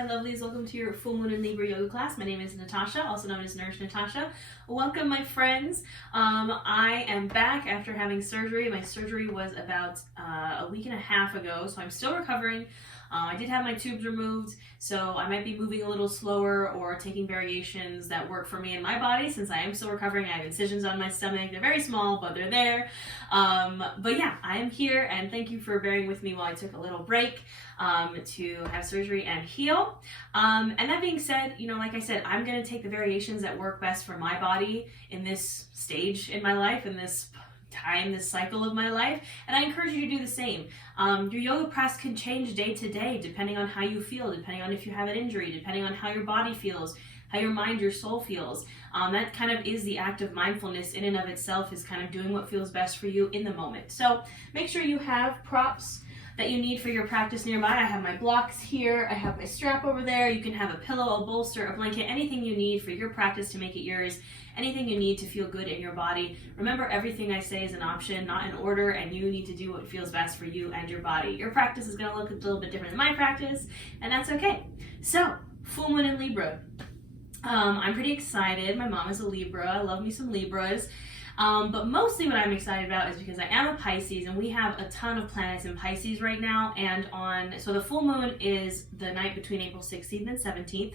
my lovelies. Welcome to your full moon in Libra yoga class. My name is Natasha, also known as Nourish Natasha. Welcome, my friends. I am back after having surgery. My surgery was about a week and a half ago, so I'm still recovering. I did have my tubes removed, so I might be moving a little slower or taking variations that work for me and my body since I am still recovering. I have incisions on my stomach. They're very small, but they're there. But yeah, I am here, and thank you for bearing with me while I took a little break to have surgery and heal. And that being said, like I said, I'm going to take the variations that work best for my body in this stage in my life, in this time, this cycle of my life, and I encourage you to do the same. Your yoga practice can change day to day depending on how you feel, depending on if you have an injury, depending on how your body feels, how your mind, your soul feels. That kind of is the act of mindfulness in and of itself, is kind of doing what feels best for you in the moment. So make sure you have props that you need for your practice nearby. I have my blocks here, I have my strap over there. You can have a pillow, a bolster, a blanket, anything you need for your practice to make it yours, anything you need to feel good in your body. Remember, everything I say is an option, not an order, and you need to do what feels best for you and your body. Your practice is going to look a little bit different than my practice, and that's okay. So, full moon in Libra. I'm pretty excited. My mom is a Libra. I love me some Libras. But mostly what I'm excited about is because I am a Pisces, and we have a ton of planets in Pisces right now. And so the full moon is the night between April 16th and 17th.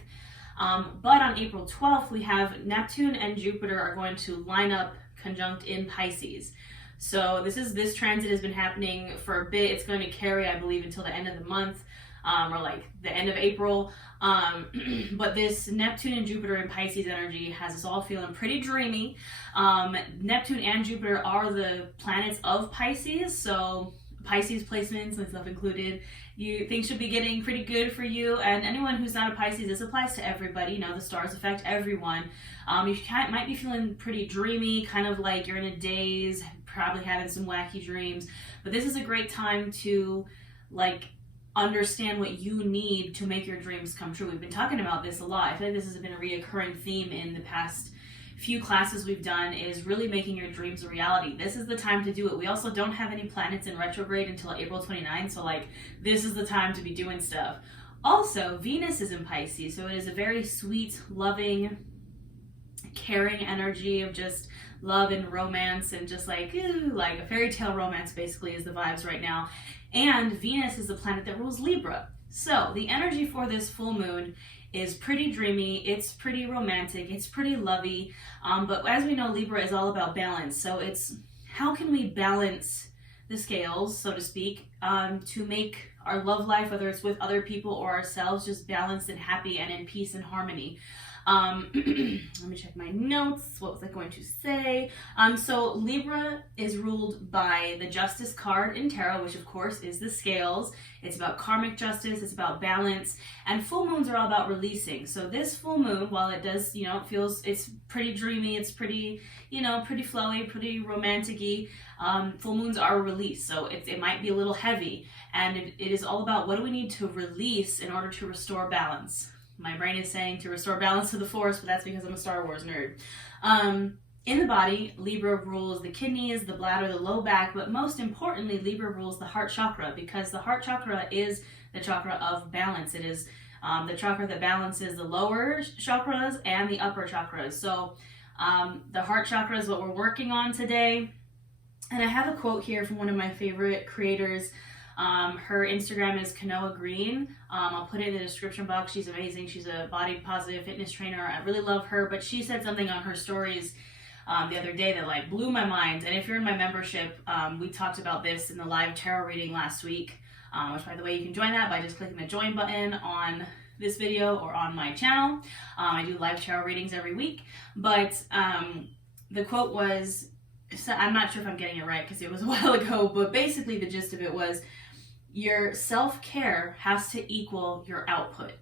But on April 12th, we have Neptune and Jupiter are going to line up conjunct in Pisces. So this transit has been happening for a bit. It's going to carry, I believe, until the end of the month, or like the end of April. But this Neptune and Jupiter in Pisces energy has us all feeling pretty dreamy. Neptune and Jupiter are the planets of Pisces, so Pisces placements and stuff included, things should be getting pretty good for you. And anyone who's not a Pisces, this applies to everybody. The stars affect everyone. You might be feeling pretty dreamy, kind of like you're in a daze, probably having some wacky dreams. But this is a great time to understand what you need to make your dreams come true. We've been talking about this a lot. I feel like this has been a reoccurring theme in the past few classes we've done, is really making your dreams a reality. This is the time to do it. We also don't have any planets in retrograde until April 29th, so this is the time to be doing stuff. Also, Venus is in Pisces, so it is a very sweet, loving, caring energy of just love and romance, and just like a fairy tale romance basically is the vibes right now. And Venus is the planet that rules Libra. So the energy for this full moon is pretty dreamy, it's pretty romantic, it's pretty lovey, but as we know, Libra is all about balance. So it's how can we balance the scales, so to speak, to make our love life, whether it's with other people or ourselves, just balanced and happy and in peace and harmony. Let me check my notes. What was I going to say? So Libra is ruled by the Justice card in Tarot, which of course is the scales. It's about karmic justice, it's about balance, and full moons are all about releasing. So this full moon, while it does, it's pretty dreamy, it's pretty, pretty flowy, pretty romantic-y, full moons are a release. So it might be a little heavy, and it is all about what do we need to release in order to restore balance. My brain is saying to restore balance to the force, but that's because I'm a Star Wars nerd. In the body, Libra rules the kidneys, the bladder, the low back, but most importantly, Libra rules the heart chakra, because the heart chakra is the chakra of balance. It is the chakra that balances the lower chakras and the upper chakras. So the heart chakra is what we're working on today. And I have a quote here from one of my favorite creators. Her Instagram is Kanoa Green. I'll put it in the description box. She's amazing. She's a body positive fitness trainer. I really love her, but she said something on her stories the other day that blew my mind. And if you're in my membership, we talked about this in the live tarot reading last week, which, by the way, you can join that by just clicking the join button on this video or on my channel. I do live tarot readings every week, but the quote was, I'm not sure if I'm getting it right because it was a while ago, but basically the gist of it was, your self-care has to equal your output.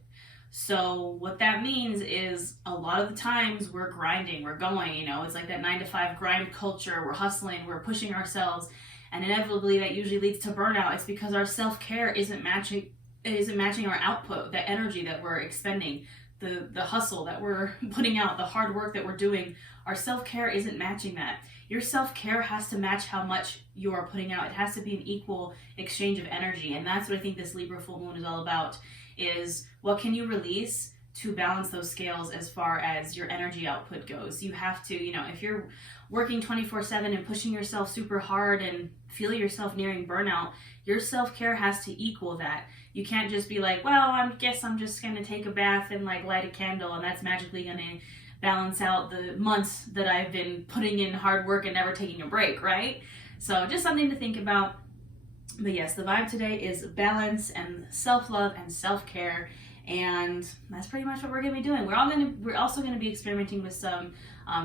So what that means is a lot of the times we're grinding, we're going, it's like that 9-to-5 grind culture, we're hustling, we're pushing ourselves, and inevitably that usually leads to burnout. It's because our self-care isn't matching our output, the energy that we're expending, the hustle that we're putting out, the hard work that we're doing. Our self-care isn't matching that. Your self-care has to match how much you are putting out. It has to be an equal exchange of energy, and that's what I think this Libra full moon is all about, is what can you release to balance those scales as far as your energy output goes. You have to, if you're working 24/7 and pushing yourself super hard and feel yourself nearing burnout, your self-care has to equal that. You can't just be like, well, I guess I'm just going to take a bath and like light a candle and that's magically going to balance out the months that I've been putting in hard work and never taking a break, right? So just something to think about. But yes, the vibe today is balance and self-love and self-care. And that's pretty much what we're going to be doing. We're also going to be experimenting with some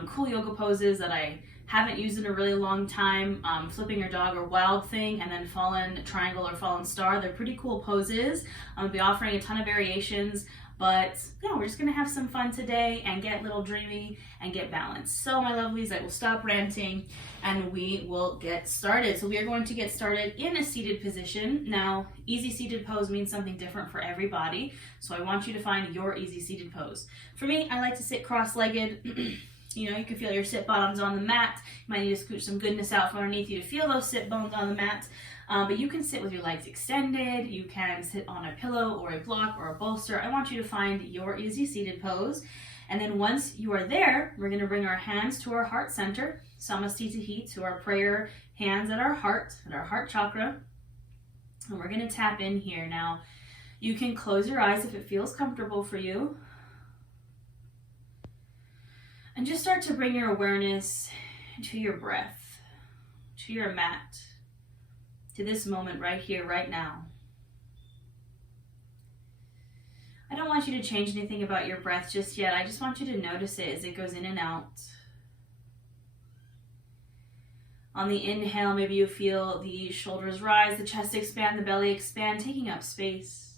cool yoga poses that I haven't used in a really long time. Flipping your dog or wild thing, and then fallen triangle or fallen star. They're pretty cool poses. I'm going to be offering a ton of variations. But yeah, we're just going to have some fun today and get a little dreamy and get balanced. So my lovelies, I will stop ranting and we will get started. So we are going to get started in a seated position. Now, easy seated pose means something different for everybody. So I want you to find your easy seated pose. For me, I like to sit cross-legged. You can feel your sit bottoms on the mat. You might need to scooch some goodness out from underneath you to feel those sit bones on the mat. But you can sit with your legs extended. You can sit on a pillow or a block or a bolster. I want you to find your easy seated pose. And then once you are there, we're going to bring our hands to our heart center, Samastitihi, to our prayer hands at our heart chakra. And we're going to tap in here. Now, you can close your eyes if it feels comfortable for you. And just start to bring your awareness to your breath, to your mat, to this moment right here, right now. I don't want you to change anything about your breath just yet. I just want you to notice it as it goes in and out. On the inhale, maybe you feel the shoulders rise, the chest expand, the belly expand, taking up space.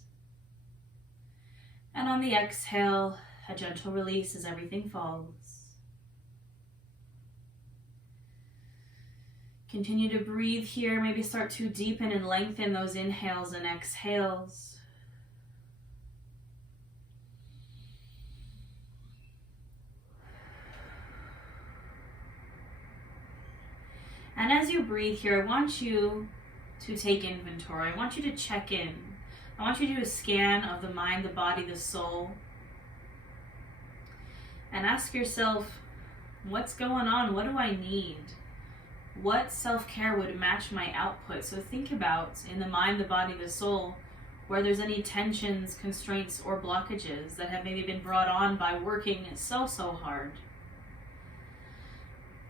And on the exhale, a gentle release as everything falls. Continue to breathe here. Maybe start to deepen and lengthen those inhales and exhales. And as you breathe here, I want you to take inventory. I want you to check in. I want you to do a scan of the mind, the body, the soul. And ask yourself, what's going on? What do I need? What self-care would match my output? So think about, in the mind, the body, the soul, where there's any tensions, constraints, or blockages that have maybe been brought on by working so hard.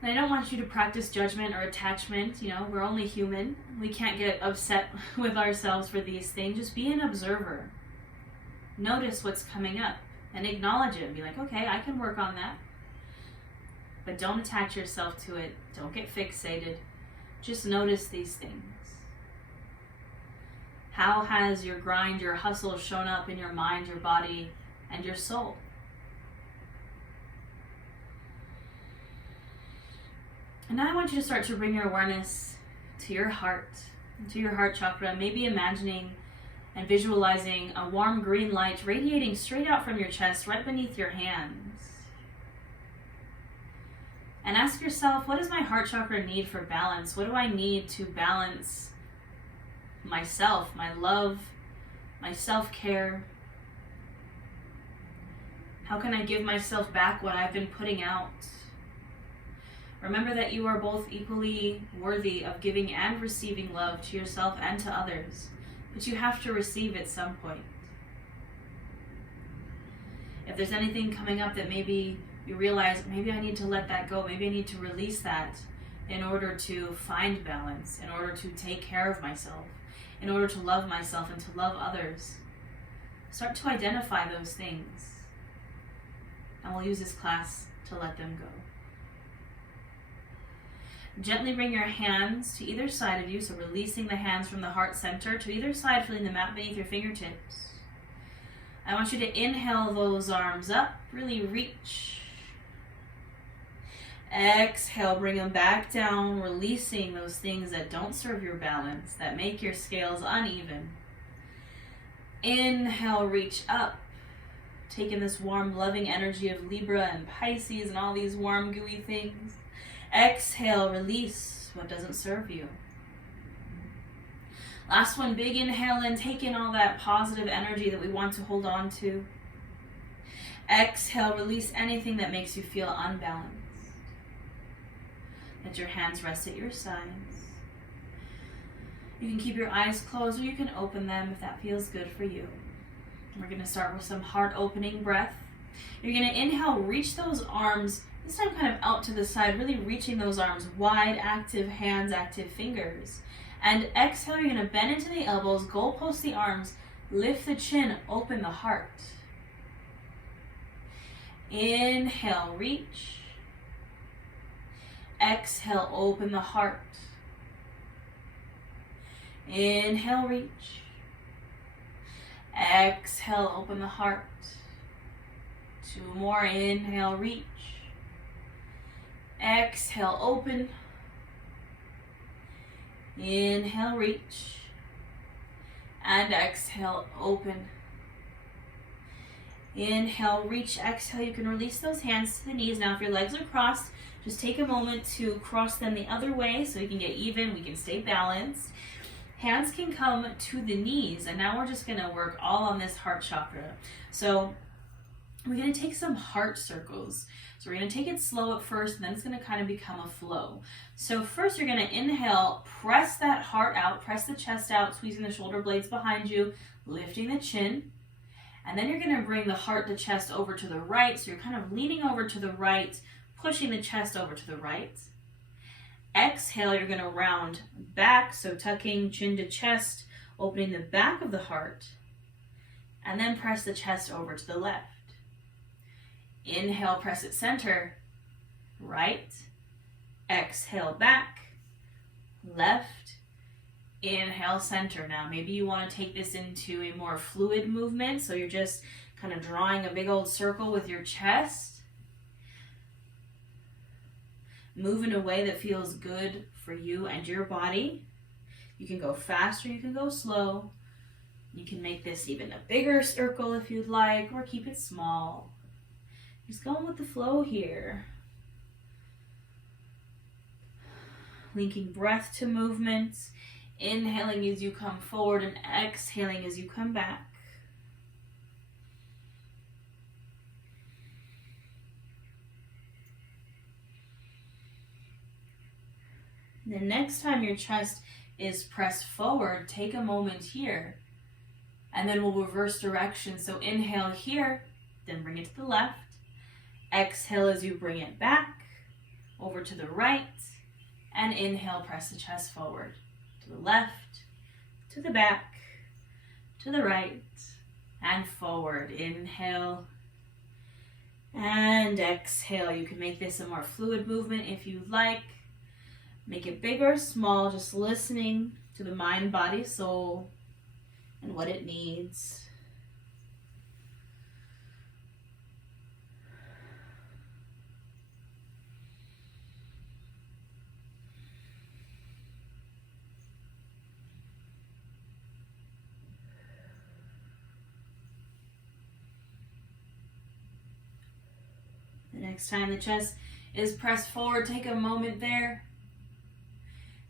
And I don't want you to practice judgment or attachment. We're only human. We can't get upset with ourselves for these things. Just be an observer. Notice what's coming up and acknowledge it. Be like, okay, I can work on that. But don't attach yourself to it. Don't get fixated. Just notice these things. How has your grind, your hustle shown up in your mind, your body, and your soul? And now I want you to start to bring your awareness to your heart chakra. Maybe imagining and visualizing a warm green light radiating straight out from your chest, right beneath your hands. And ask yourself, what does my heart chakra need for balance? What do I need to balance myself, my love, my self-care? How can I give myself back what I've been putting out? Remember that you are both equally worthy of giving and receiving love to yourself and to others, but you have to receive at some point. If there's anything coming up that maybe you realize, maybe I need to let that go, maybe I need to release that in order to find balance, in order to take care of myself, in order to love myself and to love others. Start to identify those things. And we'll use this class to let them go. Gently bring your hands to either side of you, so releasing the hands from the heart center to either side, feeling the mat beneath your fingertips. I want you to inhale those arms up, really reach. Exhale, bring them back down, releasing those things that don't serve your balance, that make your scales uneven. Inhale, reach up, taking this warm, loving energy of Libra and Pisces and all these warm, gooey things. Exhale, release what doesn't serve you. Last one, big inhale in, take in all that positive energy that we want to hold on to. Exhale, release anything that makes you feel unbalanced. Let your hands rest at your sides. You can keep your eyes closed or you can open them if that feels good for you. We're going to start with some heart opening breath. You're going to inhale, reach those arms, this time kind of out to the side, really reaching those arms wide, active hands, active fingers. And exhale, you're going to bend into the elbows, goalpost the arms, lift the chin, open the heart. Inhale, reach. Exhale, open the heart. Inhale, reach. Exhale, open the heart. 2 more. Inhale, reach. Exhale, open. Inhale, reach. And exhale, open. Inhale, reach, exhale. You can release those hands to the knees. Now, if your legs are crossed, just take a moment to cross them the other way so you can get even, we can stay balanced. Hands can come to the knees, and now we're just going to work all on this heart chakra. So we're going to take some heart circles. So we're going to take it slow at first, and then it's going to kind of become a flow. So first you're going to inhale, press that heart out, press the chest out, squeezing the shoulder blades behind you, lifting the chin. And then you're going to bring the heart to chest over to the right. So you're kind of leaning over to the right, pushing the chest over to the right. Exhale, you're going to round back, so tucking chin to chest, opening the back of the heart, and then press the chest over to the left. Inhale, press it center, right. Exhale, back, left. Inhale, center. Now, maybe you want to take this into a more fluid movement, so you're just kind of drawing a big old circle with your chest. Move in a way that feels good for you and your body. You can go fast or you can go slow. You can make this even a bigger circle if you'd like, or keep it small. Just going with the flow here. Linking breath to movements. Inhaling as you come forward and exhaling as you come back. The next time your chest is pressed forward, take a moment here, and then we'll reverse direction. So inhale here, then bring it to the left. Exhale as you bring it back, over to the right, and inhale, press the chest forward. To the left, to the back, to the right, and forward. Inhale, and exhale. You can make this a more fluid movement if you'd like. Make it big or small, just listening to the mind, body, soul, and what it needs. The next time the chest is pressed forward, take a moment there.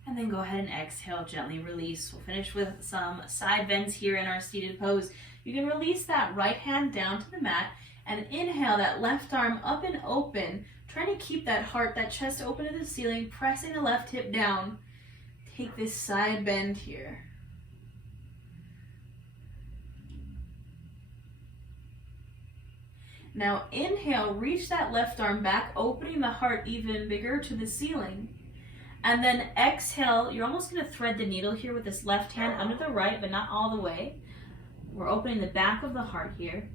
And then go ahead and exhale, gently release. We'll finish with some side bends here in our seated pose. You can release that right hand down to the mat and inhale that left arm up and open. Trying to keep that heart, that chest open to the ceiling, pressing the left hip down. Take this side bend here. Now inhale, reach that left arm back, opening the heart even bigger to the ceiling. And then exhale, you're almost going to thread the needle here with this left hand under the right, but not all the way. We're opening the back of the heart here.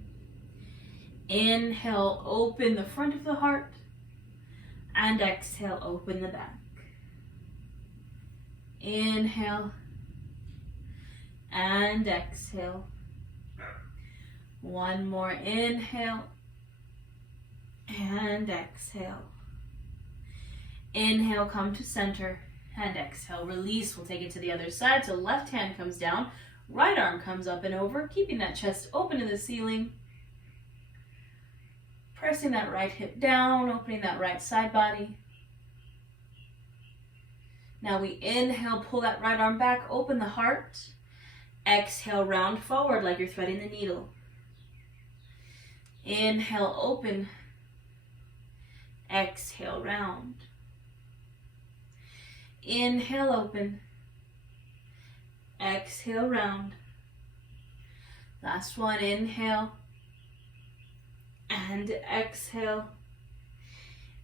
Inhale, open the front of the heart. And exhale, open the back. Inhale. And exhale. One more inhale. And exhale. Inhale, come to center, and exhale, release. We'll take it to the other side. So left hand comes down, right arm comes up and over, keeping that chest open to the ceiling. Pressing that right hip down, opening that right side body. Now we inhale, pull that right arm back, open the heart. Exhale, round forward like you're threading the needle. Inhale, open. Exhale, round. Inhale, open. Exhale, round. Last one, inhale. And exhale.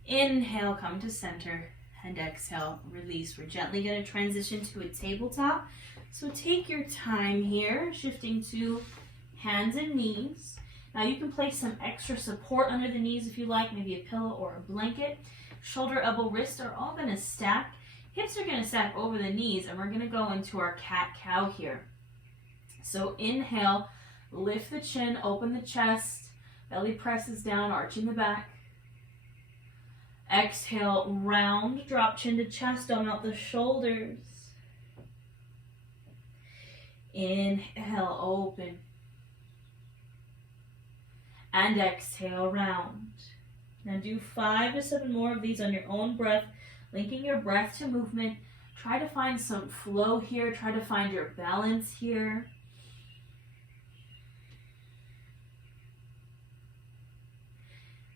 Inhale, come to center. And exhale, release. We're gently going to transition to a tabletop. So take your time here, shifting to hands and knees. Now you can place some extra support under the knees if you like, maybe a pillow or a blanket. Shoulder, elbow, wrist are all going to stack. Hips are going to stack over the knees, and we're going to go into our cat-cow here. So inhale, lift the chin, open the chest, belly presses down, arching the back. Exhale, round, drop chin to chest, dome out the shoulders. Inhale, open. And exhale, round. Now do 5 to 7 more of these on your own breath, linking your breath to movement. Try to find some flow here. Try to find your balance here.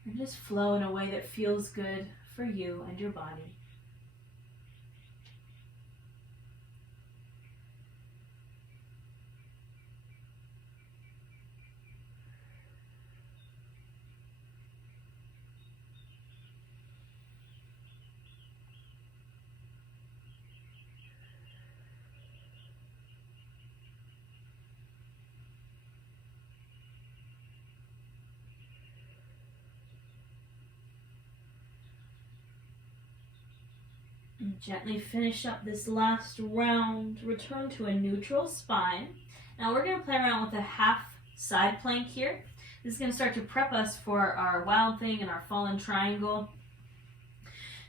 And just flow in a way that feels good for you and your body. And gently finish up this last round. Return to a neutral spine. Now we're going to play around with a half side plank here. This is going to start to prep us for our wild thing and our fallen triangle.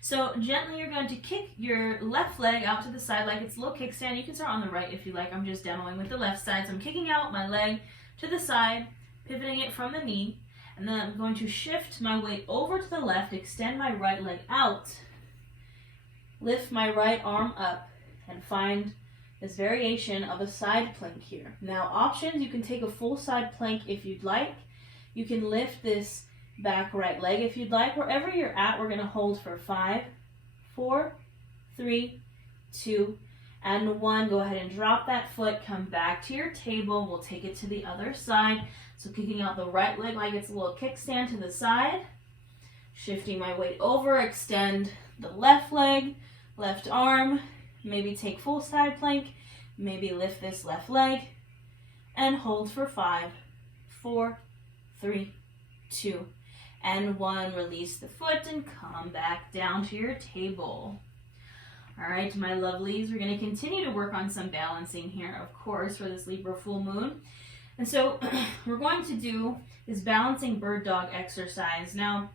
So gently you're going to kick your left leg out to the side like it's a little kickstand. You can start on the right if you like. I'm just demoing with the left side. So I'm kicking out my leg to the side, pivoting it from the knee. And then I'm going to shift my weight over to the left, extend my right leg out. Lift my right arm up and find this variation of a side plank here. Now options, you can take a full side plank if you'd like. You can lift this back right leg if you'd like. Wherever you're at, we're going to hold for 5, 4, 3, 2, and 1. Go ahead and drop that foot, come back to your table. We'll take it to the other side. So kicking out the right leg like it's a little kickstand to the side. Shifting my weight over, extend the left leg, left arm, maybe take full side plank, maybe lift this left leg, and hold for 5, 4, 3, 2, and 1. Release the foot and come back down to your table. All right, my lovelies, we're going to continue to work on some balancing here, of course, for this Libra full moon. And so we're going to do this balancing bird dog exercise. Now,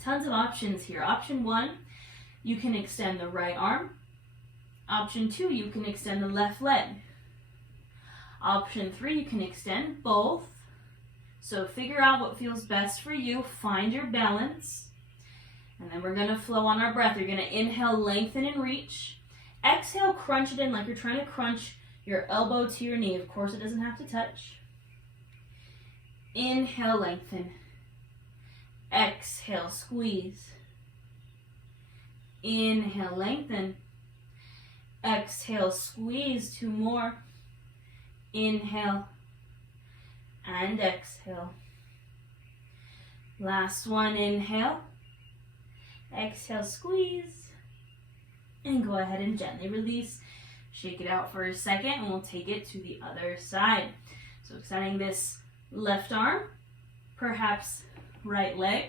tons of options here. Option 1, you can extend the right arm. Option 2, you can extend the left leg. Option 3, you can extend both. So figure out what feels best for you. Find your balance. And then we're going to flow on our breath. You're going to inhale, lengthen and reach. Exhale, crunch it in like you're trying to crunch your elbow to your knee. Of course, it doesn't have to touch. Inhale, lengthen. Exhale, squeeze. Inhale, lengthen. Exhale, squeeze. 2 more. Inhale and exhale. Last one, inhale. Exhale, squeeze. And go ahead and gently release. Shake it out for a second and we'll take it to the other side. So extending this left arm, perhaps right leg,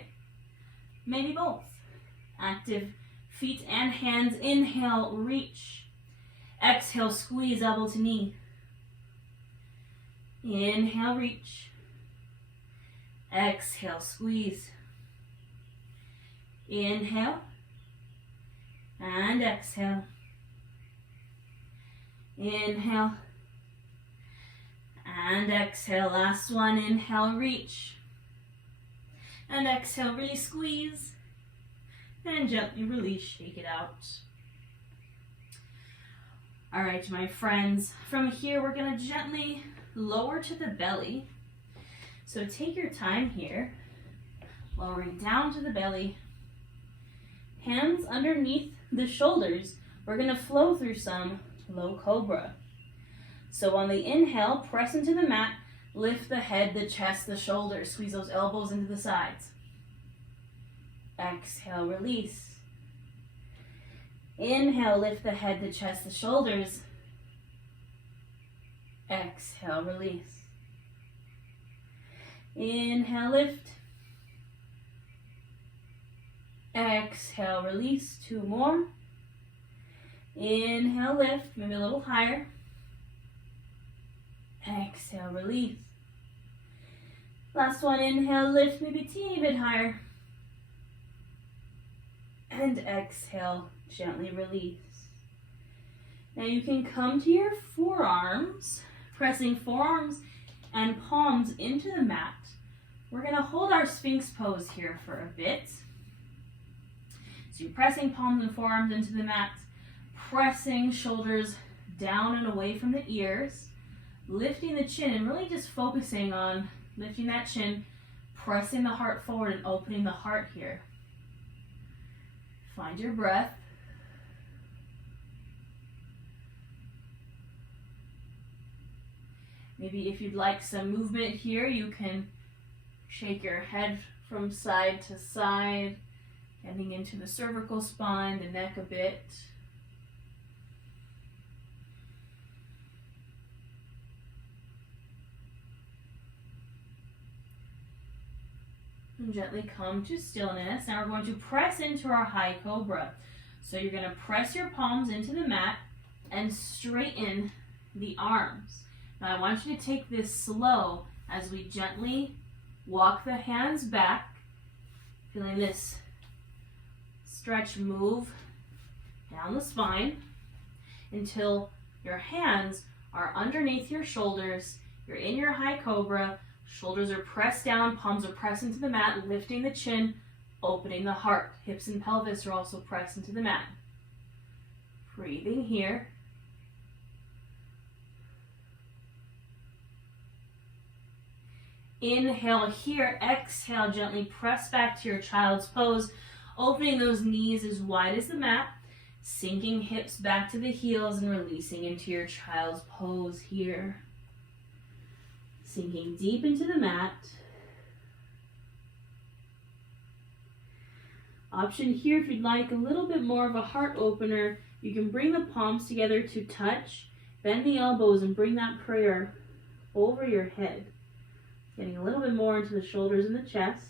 maybe both. Active feet and hands. Inhale, reach. Exhale, squeeze, elbow to knee. Inhale, reach. Exhale, squeeze. Inhale and exhale. Inhale and exhale. Last one, inhale, reach. And exhale, really squeeze. And gently release, shake it out. All right, my friends, from here we're going to gently lower to the belly. So take your time here, lowering down to the belly, hands underneath the shoulders. We're going to flow through some low cobra. So on the inhale, press into the mat, lift the head, the chest, the shoulders, squeeze those elbows into the sides. Exhale, release. Inhale, lift the head, the chest, the shoulders. Exhale, release. Inhale, lift. Exhale, release. 2 more. Inhale, lift, maybe a little higher. Exhale, release. Last one, inhale, lift, maybe a teeny bit higher. And exhale, gently release. Now you can come to your forearms, pressing forearms and palms into the mat. We're going to hold our Sphinx pose here for a bit. So you're pressing palms and forearms into the mat, pressing shoulders down and away from the ears, lifting the chin and really just focusing on lifting that chin, pressing the heart forward and opening the heart here. Find your breath. Maybe if you'd like some movement here, you can shake your head from side to side, getting into the cervical spine, the neck a bit. And gently come to stillness. Now we're going to press into our high cobra. So you're going to press your palms into the mat and straighten the arms. Now I want you to take this slow as we gently walk the hands back, feeling this stretch move down the spine until your hands are underneath your shoulders. You're in your high cobra. Shoulders are pressed down, palms are pressed into the mat, lifting the chin, opening the heart. Hips and pelvis are also pressed into the mat. Breathing here. Inhale here, exhale, gently press back to your child's pose, opening those knees as wide as the mat, sinking hips back to the heels and releasing into your child's pose here. Sinking deep into the mat. Option here, if you'd like a little bit more of a heart opener, you can bring the palms together to touch, bend the elbows and bring that prayer over your head. Getting a little bit more into the shoulders and the chest.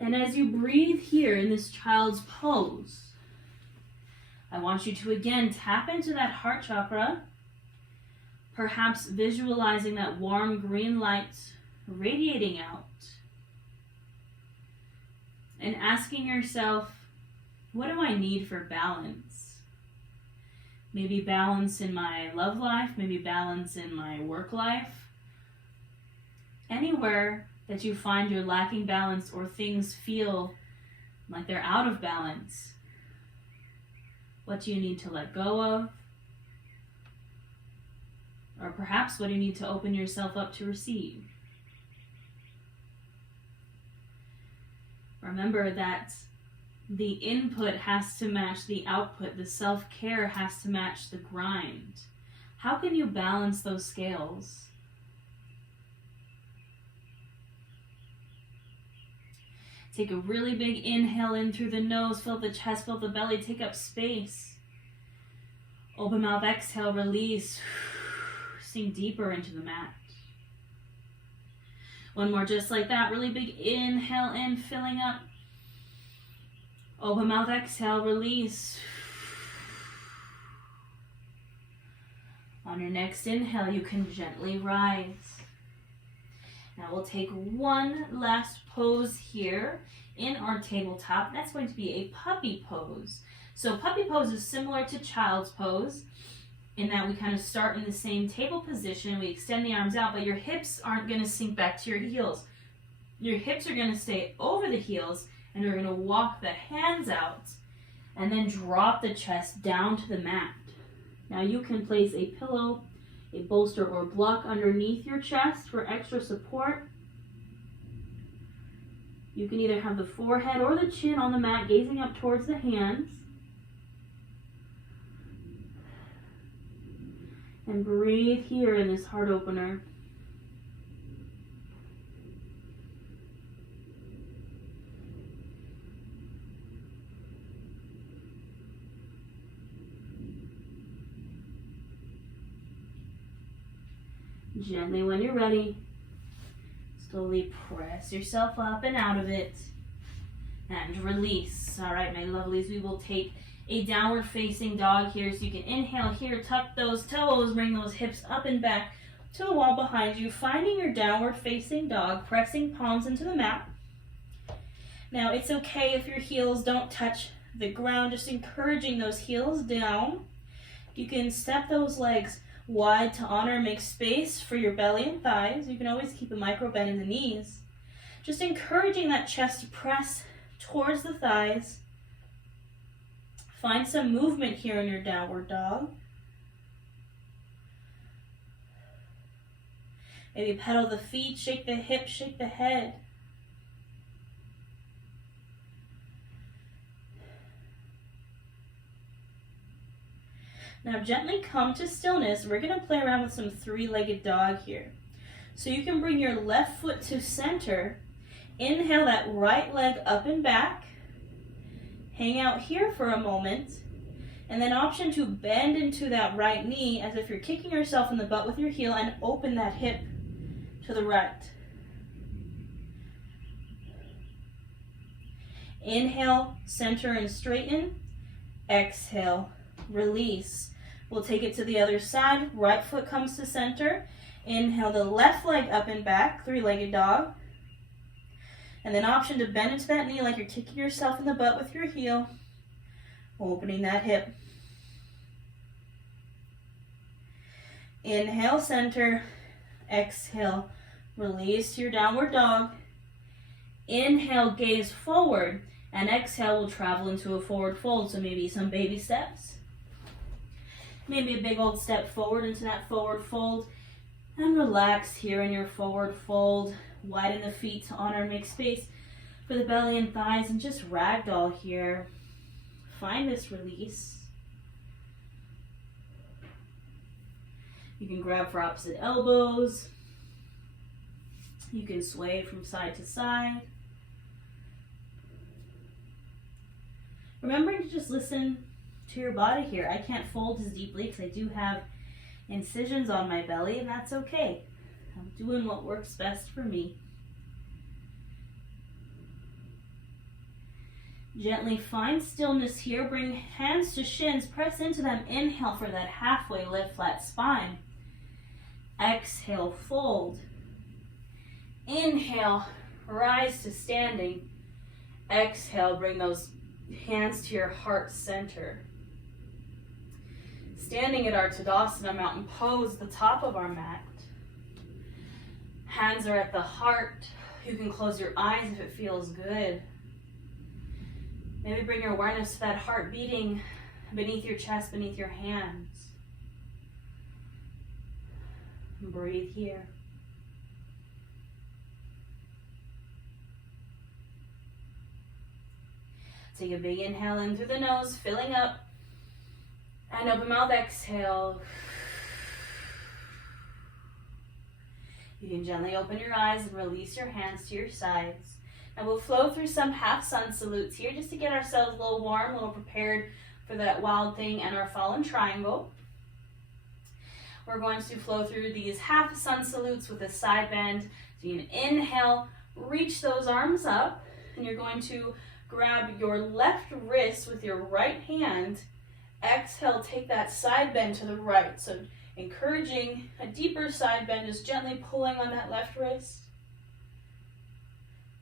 And as you breathe here in this child's pose, I want you to again tap into that heart chakra, perhaps visualizing that warm green light radiating out, and asking yourself, what do I need for balance? Maybe balance in my love life, maybe balance in my work life. Anywhere that you find you're lacking balance or things feel like they're out of balance, what do you need to let go of? Or perhaps what do you need to open yourself up to receive? Remember that the input has to match the output. The self-care has to match the grind. How can you balance those scales? Take a really big inhale in through the nose, fill the chest, fill the belly, take up space. Open mouth, exhale, release. Sink deeper into the mat. One more just like that. Really big inhale in, filling up. Open mouth, exhale, release. On your next inhale, you can gently rise. Now we'll take one last pose here in our tabletop. That's going to be a puppy pose. So puppy pose is similar to child's pose, in that we kind of start in the same table position, we extend the arms out, but your hips aren't going to sink back to your heels. Your hips are going to stay over the heels, and you're going to walk the hands out And then drop the chest down to the mat. Now you can place a pillow, a bolster, or block underneath your chest for extra support. You can either have the forehead or the chin on the mat, gazing up towards the hands. And breathe here in this heart opener. Gently, when you're ready, slowly press yourself up and out of it and release. All right, my lovelies, we will take a downward facing dog here. So you can inhale here, tuck those toes, bring those hips up and back to the wall behind you, finding your downward facing dog, pressing palms into the mat. Now it's okay if your heels don't touch the ground, just encouraging those heels down. You can step those legs wide to honor and make space for your belly and thighs. You can always keep a micro bend in the knees. Just encouraging that chest to press towards the thighs. Find some movement here in your downward dog. Maybe pedal the feet, shake the hips, shake the head. Now gently come to stillness. We're going to play around with some three-legged dog here. So you can bring your left foot to center. Inhale that right leg up and back. Hang out here for a moment. And then option to bend into that right knee as if you're kicking yourself in the butt with your heel and open that hip to the right. Inhale, center and straighten. Exhale, release. We'll take it to the other side. Right foot comes to center. Inhale the left leg up and back, three-legged dog. And then option to bend into that knee like you're kicking yourself in the butt with your heel. Opening that hip. Inhale, center. Exhale, release to your downward dog. Inhale, gaze forward. And exhale, we'll travel into a forward fold. So maybe some baby steps. Maybe a big old step forward into that forward fold. And relax here in your forward fold. Widen the feet to honor and make space for the belly and thighs. And just ragdoll here. Find this release. You can grab for opposite elbows. You can sway from side to side. Remembering to just listen to your body here. I can't fold as deeply because I do have incisions on my belly, and that's okay. I'm doing what works best for me. Gently find stillness here. Bring hands to shins. Press into them. Inhale for that halfway lift, flat spine. Exhale, fold. Inhale, rise to standing. Exhale, bring those hands to your heart center. Standing at our Tadasana mountain pose, the top of our mat. Hands are at the heart. You can close your eyes if it feels good. Maybe bring your awareness to that heart beating beneath your chest, beneath your hands. And breathe here. Take a big inhale in through the nose, filling up. And open mouth, exhale. You can gently open your eyes and release your hands to your sides. And we'll flow through some half sun salutes here just to get ourselves a little warm, a little prepared for that wild thing and our fallen triangle. We're going to flow through these half sun salutes with a side bend. So you can inhale, reach those arms up, and you're going to grab your left wrist with your right hand. Exhale, take that side bend to the right. So encouraging a deeper side bend, just gently pulling on that left wrist.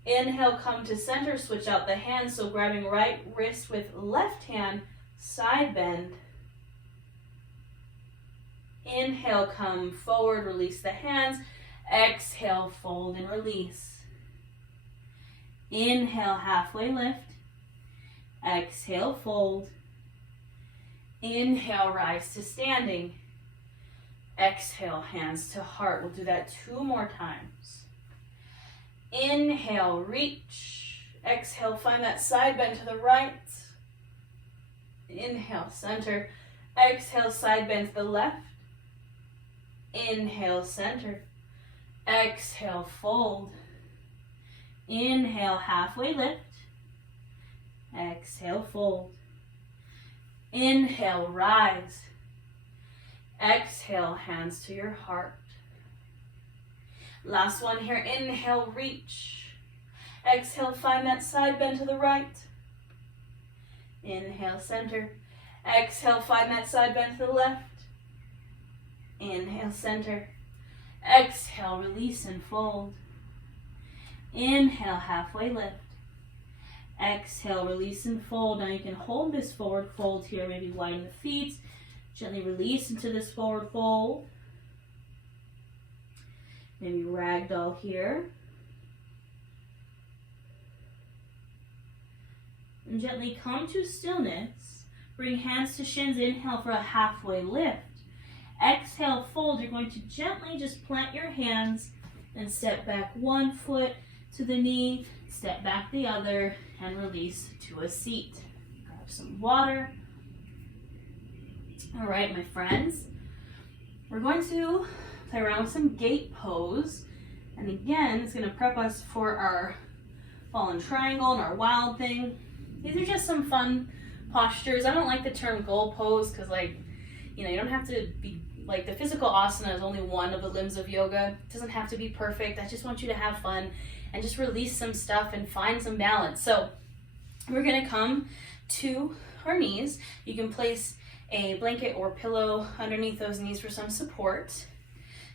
Inhale, come to center, switch out the hands. So grabbing right wrist with left hand, side bend. Inhale, come forward, release the hands. Exhale, fold and release. Inhale, halfway lift. Exhale, fold. Inhale, rise to standing. Exhale, hands to heart. We'll do that 2 more times. Inhale, reach. Exhale, find that side bend to the right. Inhale, center. Exhale, side bend to the left. Inhale, center. Exhale, fold. Inhale, halfway lift. Exhale, fold. Inhale, rise. Exhale, hands to your heart. Last one here. Inhale, reach. Exhale, find that side bend to the right. Inhale, center. Exhale, find that side bend to the left. Inhale, center. Exhale, release and fold. Inhale, halfway lift. Exhale, release and fold. Now you can hold this forward fold here, maybe widen the feet. Gently release into this forward fold. Maybe ragdoll here. And gently come to stillness. Bring hands to shins. Inhale for a halfway lift. Exhale, fold. You're going to gently just plant your hands and step back 1 foot to the knee, step back the other, and release to a seat. Grab some water. All right, my friends. We're going to play around with some gate pose. And again, it's going to prep us for our fallen triangle and our wild thing. These are just some fun postures. I don't like the term goal pose because, you don't have to be, the physical asana is only one of the limbs of yoga. It doesn't have to be perfect. I just want you to have fun and just release some stuff and find some balance. So we're going to come to our knees. You can place a blanket or pillow underneath those knees for some support.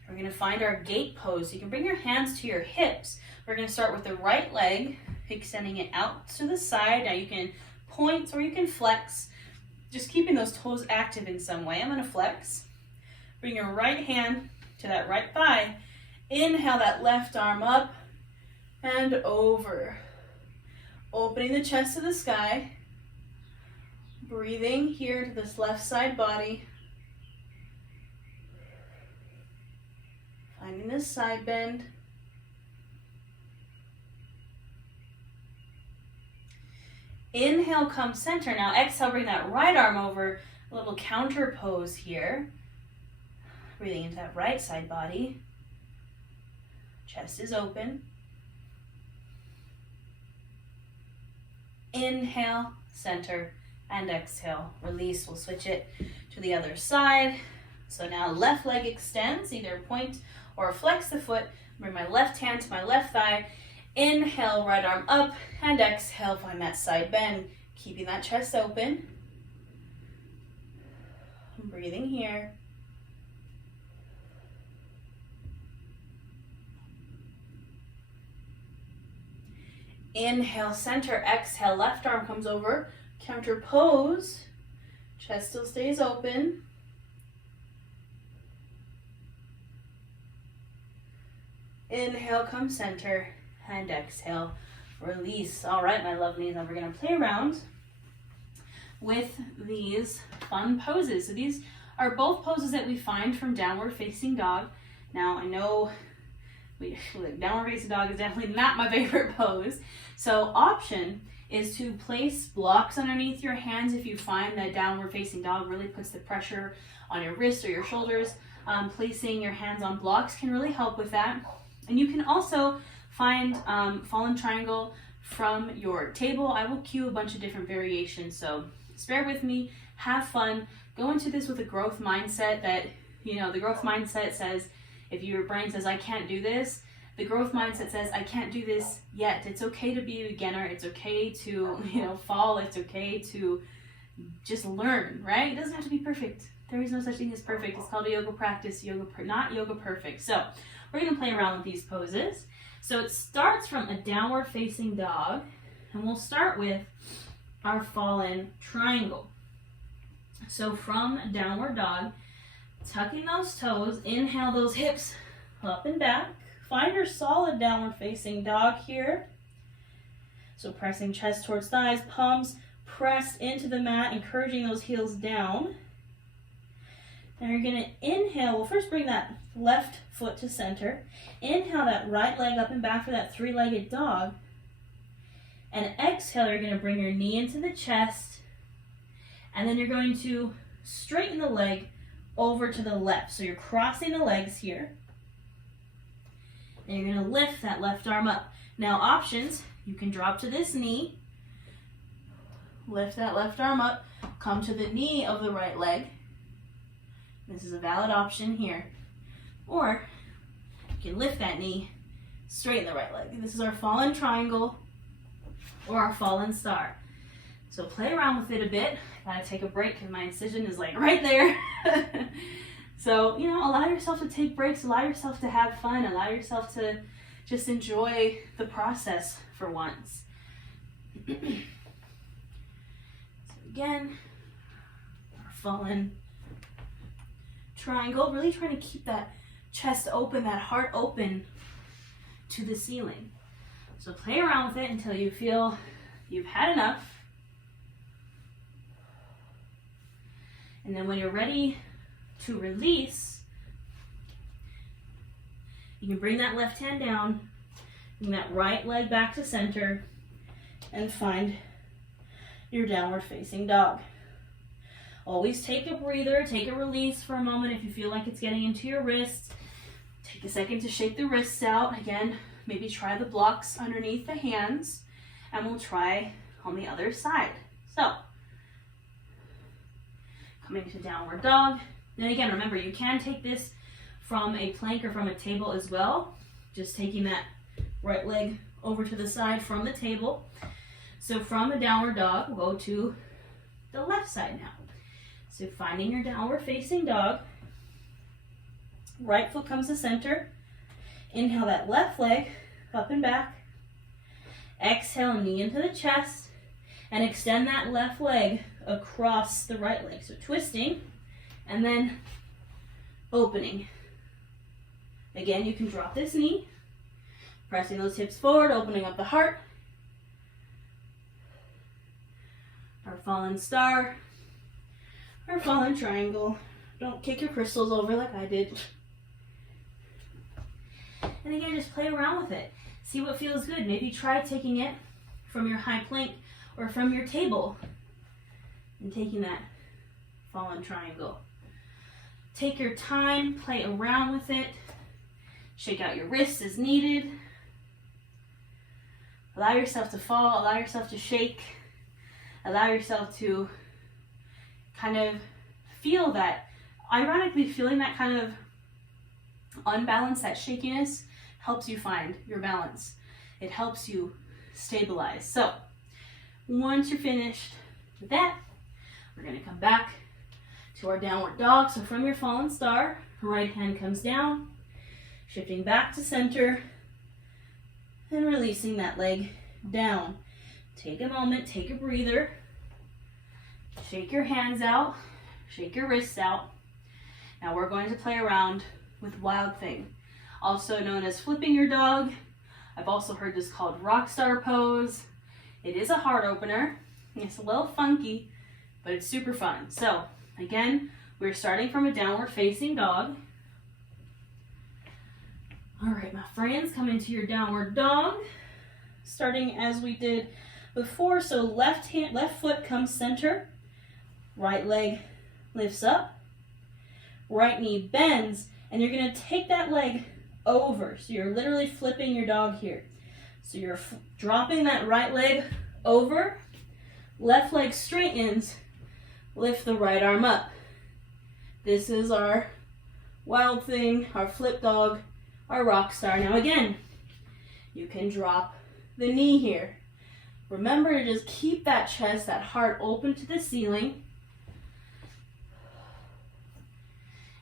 We're going to find our gate pose. You can bring your hands to your hips. We're going to start with the right leg, extending it out to the side. Now you can point or you can flex, just keeping those toes active in some way. I'm going to flex. Bring your right hand to that right thigh. Inhale that left arm up and over. Opening the chest to the sky. Breathing here to this left side body. Finding this side bend. Inhale, come center. Now exhale, bring that right arm over. A little counter pose here. Breathing into that right side body. Chest is open. Inhale, center, and exhale. Release. We'll switch it to the other side. So now left leg extends, either point or flex the foot. Bring my left hand to my left thigh. Inhale, right arm up, and exhale, find that side bend. Keeping that chest open. Breathing here. Inhale, center, exhale, left arm comes over. Counter pose. Chest still stays open. Inhale, come center, and exhale, release. All right, my lovelies, now we're going to play around with these fun poses. So these are both poses that we find from downward facing dog. Now, I know downward facing dog is definitely not my favorite pose. So option is to place blocks underneath your hands if you find that downward facing dog really puts the pressure on your wrists or your shoulders. Placing your hands on blocks can really help with that. And you can also find fallen triangle from your table. I will cue a bunch of different variations, so just bear with me, have fun, go into this with a growth mindset that, the growth mindset says, if your brain says, I can't do this, the growth mindset says, I can't do this yet. It's okay to be a beginner. It's okay to, fall. It's okay to just learn, right? It doesn't have to be perfect. There is no such thing as perfect. It's called a yoga practice, not yoga perfect. So we're going to play around with these poses. So it starts from a downward facing dog, and we'll start with our fallen triangle. So from downward dog, tucking those toes, inhale those hips up and back. Find your solid downward facing dog here. So pressing chest towards thighs, palms pressed into the mat, encouraging those heels down. Now you're going to inhale. We'll first bring that left foot to center. Inhale that right leg up and back for that three-legged dog. And exhale, you're going to bring your knee into the chest. And then you're going to straighten the leg over to the left. So you're crossing the legs here. And you're going to lift that left arm up. Now options, you can drop to this knee. Lift that left arm up. Come to the knee of the right leg. This is a valid option here. Or you can lift that knee, straighten the right leg. This is our fallen triangle or our fallen star. So play around with it a bit. Gotta take a break because my incision is like right there. So, allow yourself to take breaks, allow yourself to have fun, allow yourself to just enjoy the process for once. So again, our fallen triangle, really trying to keep that chest open, that heart open to the ceiling. So play around with it until you feel you've had enough. And then when you're ready to release, you can bring that left hand down, bring that right leg back to center, and find your downward facing dog. Always take a breather, take a release for a moment if you feel like it's getting into your wrists. Take a second to shake the wrists out. Again, maybe try the blocks underneath the hands, and we'll try on the other side. So, coming to downward dog. And again, remember, you can take this from a plank or from a table as well. Just taking that right leg over to the side from the table. So from a downward dog, we'll go to the left side now. So finding your downward facing dog. Right foot comes to center. Inhale that left leg up and back. Exhale, knee into the chest. And extend that left leg across the right leg. So twisting and then opening. Again, you can drop this knee. Pressing those hips forward, opening up the heart. Our fallen star. Our fallen triangle. Don't kick your crystals over like I did. And again, just play around with it. See what feels good. Maybe try taking it from your high plank or from your table and taking that fallen triangle. Take your time, play around with it. Shake out your wrists as needed. Allow yourself to fall, allow yourself to shake. Allow yourself to kind of feel that, ironically feeling that kind of unbalance, that shakiness, helps you find your balance. It helps you stabilize. So, once you're finished with that, we're going to come back to our downward dog. So from your fallen star, right hand comes down, shifting back to center, and releasing that leg down. Take a moment, take a breather. Shake your hands out, shake your wrists out. Now we're going to play around with Wild Thing, also known as flipping your dog. I've also heard this called rock star pose. It is a heart opener. It's a little funky, but it's super fun. So again, we're starting from a downward facing dog. All right, my friends, come into your downward dog, starting as we did before. So left foot comes center, right leg lifts up, right knee bends, and you're going to take that leg over. So you're literally flipping your dog here. So you're dropping that right leg over, left leg straightens, lift the right arm up. This is our Wild Thing, our flip dog, our rock star. Now again, you can drop the knee here. Remember to just keep that chest, that heart open to the ceiling.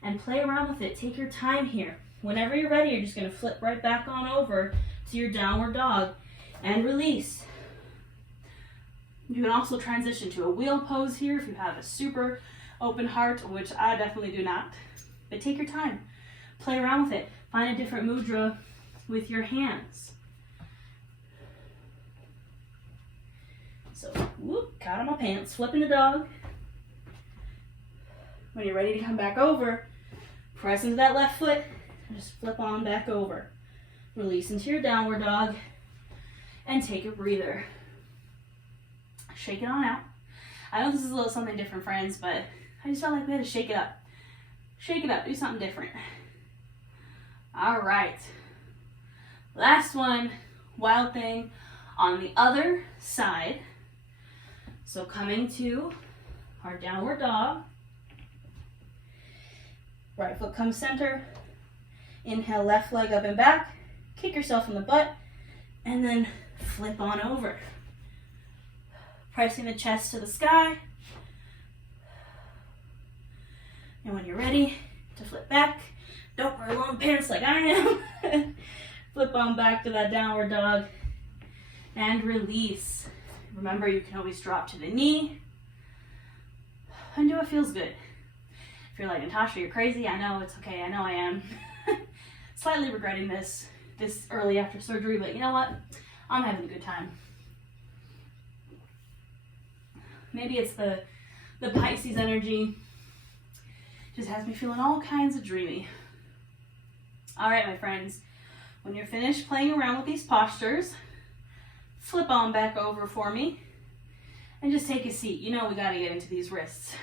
And play around with it. Take your time here. Whenever you're ready, you're just going to flip right back on over to your downward dog and release. You can also transition to a wheel pose here if you have a super open heart, which I definitely do not. But take your time. Play around with it. Find a different mudra with your hands. So, whoop, caught on my pants, flipping the dog. When you're ready to come back over, press into that left foot and just flip on back over. Release into your downward dog and take a breather. Shake it on out. I know this is a little something different, friends, but I just felt like we had to shake it up. Shake it up, do something different. All right. Last one, wild thing on the other side. So coming to our downward dog. Right foot comes center. Inhale, left leg up and back. Kick yourself in the butt. And then flip on over. Pressing the chest to the sky. And when you're ready to flip back, don't wear long pants like I am. Flip on back to that downward dog. And release. Remember, you can always drop to the knee and do what feels good. If you're like, Natasha, you're crazy, I know, it's okay, I know I am. Slightly regretting this early after surgery, but you know what? I'm having a good time. Maybe it's the Pisces energy. Just has me feeling all kinds of dreamy. All right, my friends, when you're finished playing around with these postures, flip on back over for me and just take a seat. You know we got to get into these wrists.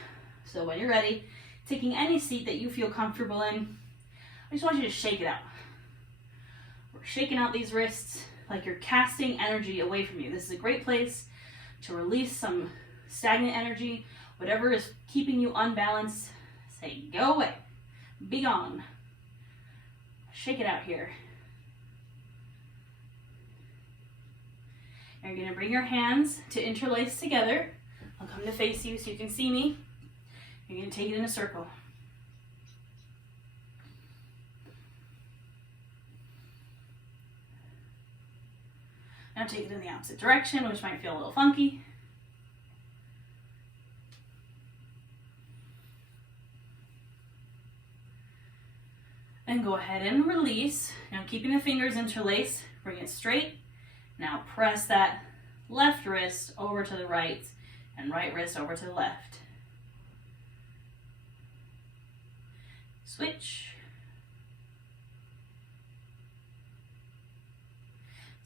So when you're ready, taking any seat that you feel comfortable in, I just want you to shake it out. We're shaking out these wrists like you're casting energy away from you. This is a great place to release some stagnant energy. Whatever is keeping you unbalanced, say, go away, be gone. Shake it out here. And you're going to bring your hands to interlace together. I'll come to face you so you can see me. You're going to take it in a circle. Now take it in the opposite direction, which might feel a little funky. And go ahead and release. Now keeping the fingers interlaced, bring it straight. Now press that left wrist over to the right and right wrist over to the left. Switch.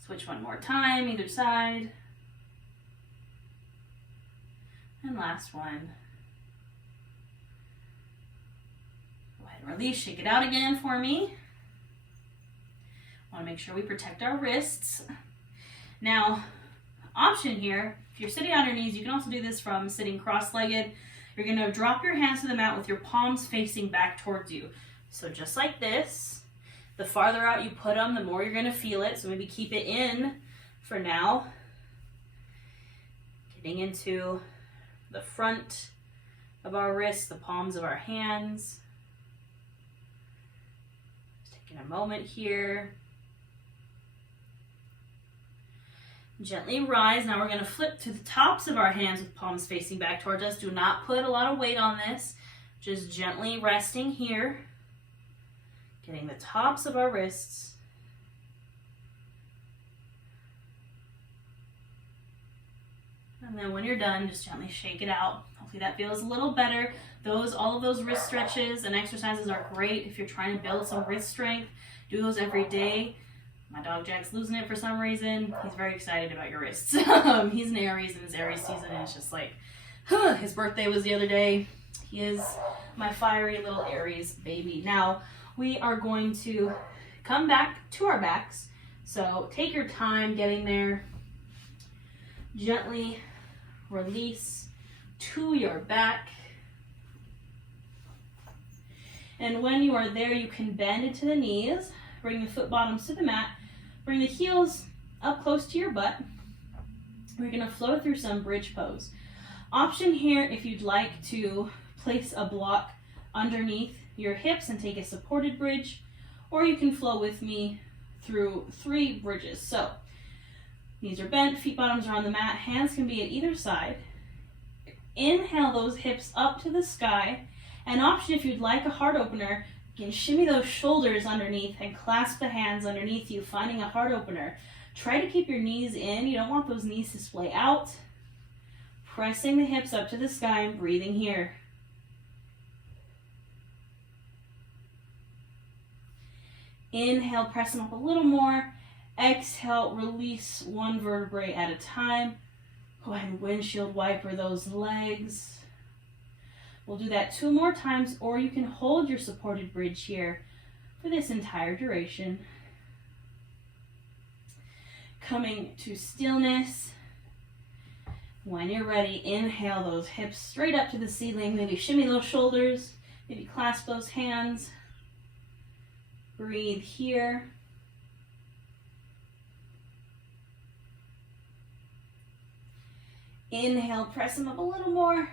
Switch one more time, either side. And last one. Go ahead and release, shake it out again for me. Want to make sure we protect our wrists. Now, option here, if you're sitting on your knees, you can also do this from sitting cross-legged. You're going to drop your hands to the mat with your palms facing back towards you. So just like this, the farther out you put them, the more you're going to feel it. So maybe keep it in for now. Getting into the front of our wrists, the palms of our hands. Just taking a moment here. Gently rise. Now we're going to flip to the tops of our hands with palms facing back towards us. Do not put a lot of weight on this. Just gently resting here. Getting the tops of our wrists. And then when you're done, just gently shake it out. Hopefully that feels a little better. All of those wrist stretches and exercises are great if you're trying to build some wrist strength. Do those every day. My dog Jack's losing it for some reason. He's very excited about your wrists. He's an Aries and it's Aries season and it's just like, his birthday was the other day. He is my fiery little Aries baby. Now, we are going to come back to our backs. So take your time getting there. Gently release to your back. And when you are there, you can bend into the knees. Bring the foot bottoms to the mat. Bring the heels up close to your butt. We're going to flow through some bridge pose. Option here if you'd like to place a block underneath your hips and take a supported bridge, or you can flow with me through 3 bridges. So knees are bent, feet bottoms are on the mat, hands can be at either side. Inhale those hips up to the sky. An option if you'd like a heart opener, you can shimmy those shoulders underneath and clasp the hands underneath you, finding a heart opener. Try to keep your knees in. You don't want those knees to splay out. Pressing the hips up to the sky and breathing here. Inhale, press them up a little more. Exhale, release one vertebrae at a time. Go ahead and windshield wiper those legs. We'll do that 2 more times, or you can hold your supported bridge here for this entire duration. Coming to stillness. When you're ready, inhale those hips straight up to the ceiling. Maybe shimmy those shoulders. Maybe clasp those hands. Breathe here. Inhale, press them up a little more.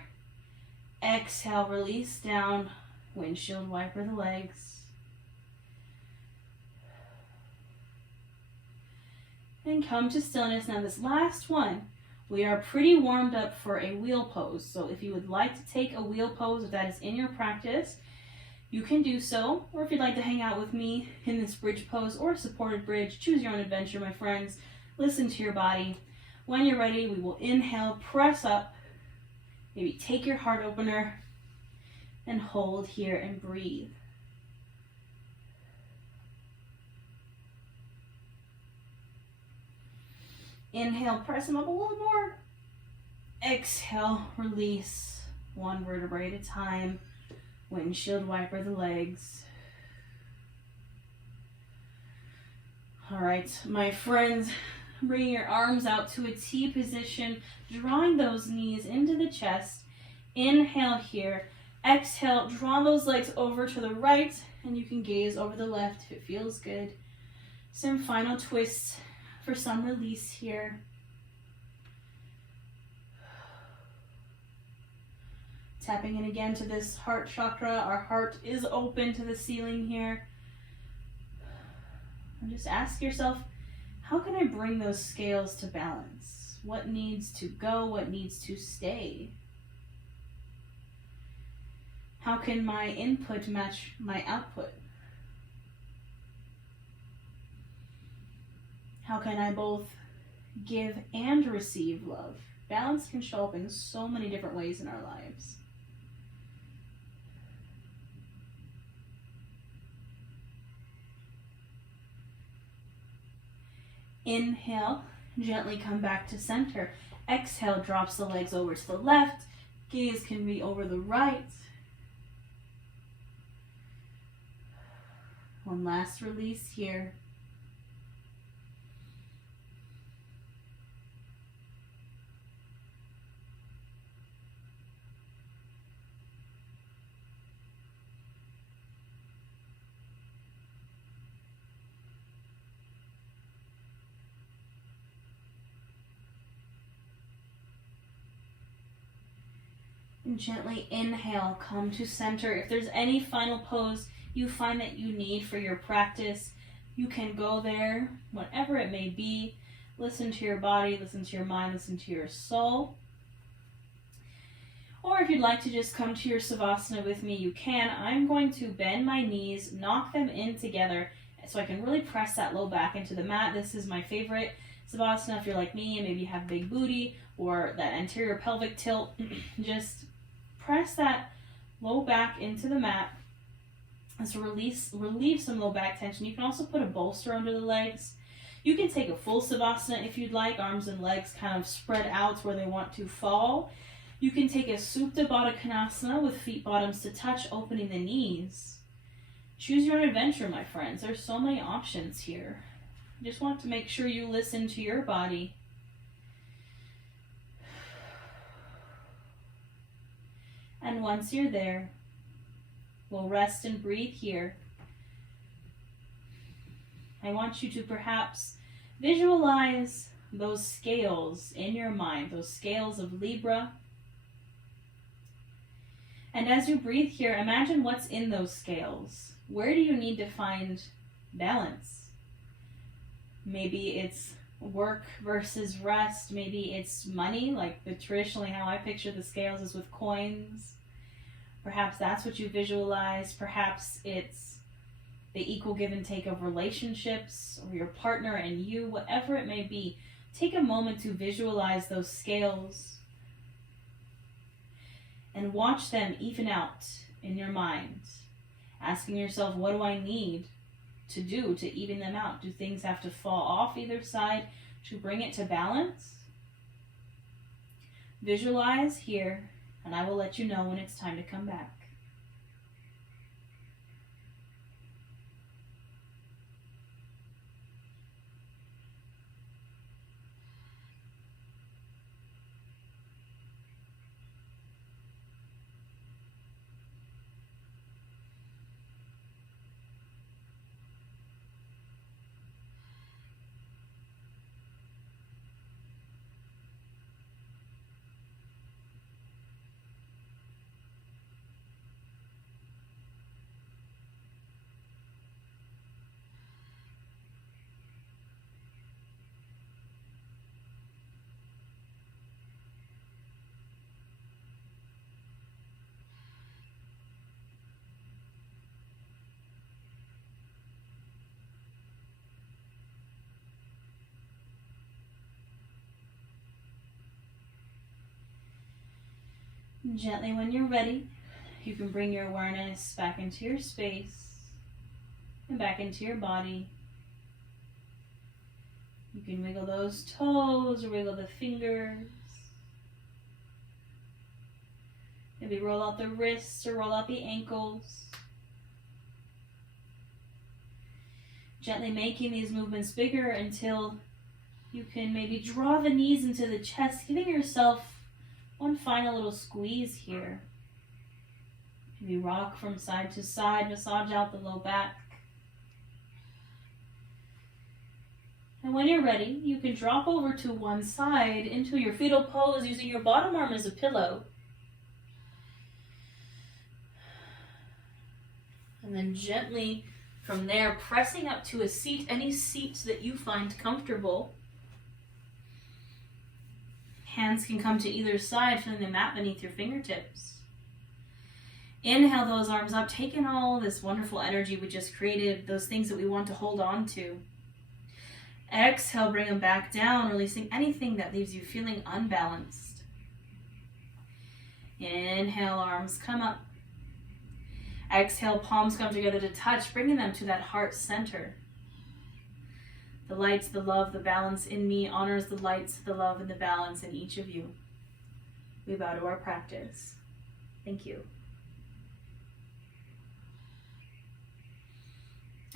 Exhale, release down. Windshield wiper the legs. And come to stillness. Now this last one, we are pretty warmed up for a wheel pose. So if you would like to take a wheel pose, if that is in your practice, you can do so. Or if you'd like to hang out with me in this bridge pose or supported bridge, choose your own adventure, my friends. Listen to your body. When you're ready, we will inhale, press up, maybe take your heart opener and hold here and breathe. Inhale, press them up a little more. Exhale, release one vertebrae at a time. Windshield wiper the legs. All right, my friends, bring your arms out to a T position, drawing those knees into the chest. Inhale here. Exhale, draw those legs over to the right, and you can gaze over the left if it feels good. Some final twists for some release here. Tapping in again to this heart chakra. Our heart is open to the ceiling here. And just ask yourself, how can I bring those scales to balance? What needs to go? What needs to stay? How can my input match my output? How can I both give and receive love? Balance can show up in so many different ways in our lives. Inhale, gently come back to center. Exhale, drops the legs over to the left. Gaze can be over the right. One last release here. And gently inhale, come to center. If there's any final pose you find that you need for your practice, you can go there, whatever it may be. Listen to your body, listen to your mind, listen to your soul. Or if you'd like to just come to your Savasana with me, you can. I'm going to bend my knees, knock them in together so I can really press that low back into the mat. This is my favorite Savasana if you're like me and maybe you have big booty or that anterior pelvic tilt. Just press that low back into the mat. And so relieve some low back tension. You can also put a bolster under the legs. You can take a full Savasana if you'd like, arms and legs kind of spread out where they want to fall. You can take a Supta Baddha Konasana with feet bottoms to touch, opening the knees. Choose your own adventure, my friends. There's so many options here. I just want to make sure you listen to your body. And once you're there, we'll rest and breathe here. I want you to perhaps visualize those scales in your mind, those scales of Libra. And as you breathe here, imagine what's in those scales. Where do you need to find balance? Maybe it's work versus rest. Maybe it's money, like traditionally how I picture the scales is with coins. Perhaps that's what you visualize. Perhaps it's the equal give and take of relationships or your partner and you, whatever it may be. Take a moment to visualize those scales. and watch them even out in your mind. Asking yourself, what do I need to do to even them out? Do things have to fall off either side to bring it to balance? Visualize here, and I will let you know when it's time to come back. Gently, when you're ready, you can bring your awareness back into your space and back into your body. You can wiggle those toes or wiggle the fingers. Maybe roll out the wrists or roll out the ankles. Gently making these movements bigger until you can maybe draw the knees into the chest, giving yourself one final little squeeze here. Maybe rock from side to side, massage out the low back. And when you're ready, you can drop over to one side into your fetal pose using your bottom arm as a pillow. And then gently from there, pressing up to a seat, any seat that you find comfortable. Hands can come to either side, feeling the mat beneath your fingertips. Inhale those arms up, taking all this wonderful energy we just created, those things that we want to hold on to. Exhale, bring them back down, releasing anything that leaves you feeling unbalanced. Inhale, arms come up. Exhale, palms come together to touch, bringing them to that heart center. The light, the love, the balance in me honors the light, the love, and the balance in each of you. We bow to our practice. Thank you.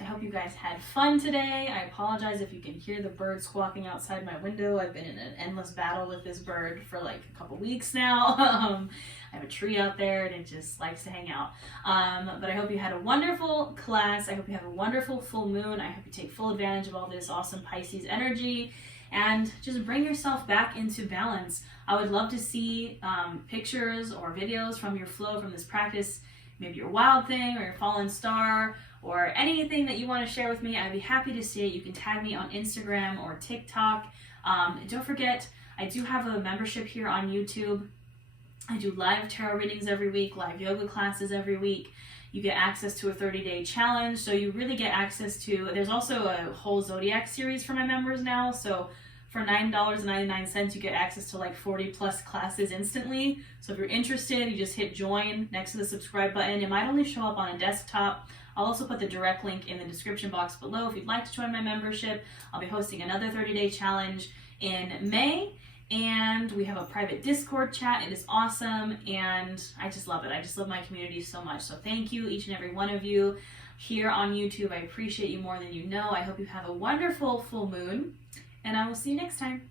I hope you guys had fun today. I apologize if you can hear the bird squawking outside my window. I've been in an endless battle with this bird for like a couple weeks now. I have a tree out there and it just likes to hang out. But I hope you had a wonderful class. I hope you have a wonderful full moon. I hope you take full advantage of all this awesome Pisces energy and just bring yourself back into balance. I would love to see pictures or videos from your flow from this practice, maybe your wild thing or your fallen star, or anything that you want to share with me. I'd be happy to see it. You can tag me on Instagram or TikTok. Don't forget, I do have a membership here on YouTube. I do live tarot readings every week, live yoga classes every week. You get access to a 30-day challenge, so you really get access to, there's also a whole Zodiac series for my members now, so for $9.99, you get access to like 40 plus classes instantly. So if you're interested, you just hit join next to the subscribe button. It might only show up on a desktop. I'll also put the direct link in the description box below if you'd like to join my membership. I'll be hosting another 30-day challenge in May, and we have a private Discord chat. It is awesome, and I just love it. I just love my community so much. So thank you, each and every one of you here on YouTube. I appreciate you more than you know. I hope you have a wonderful full moon, and I will see you next time.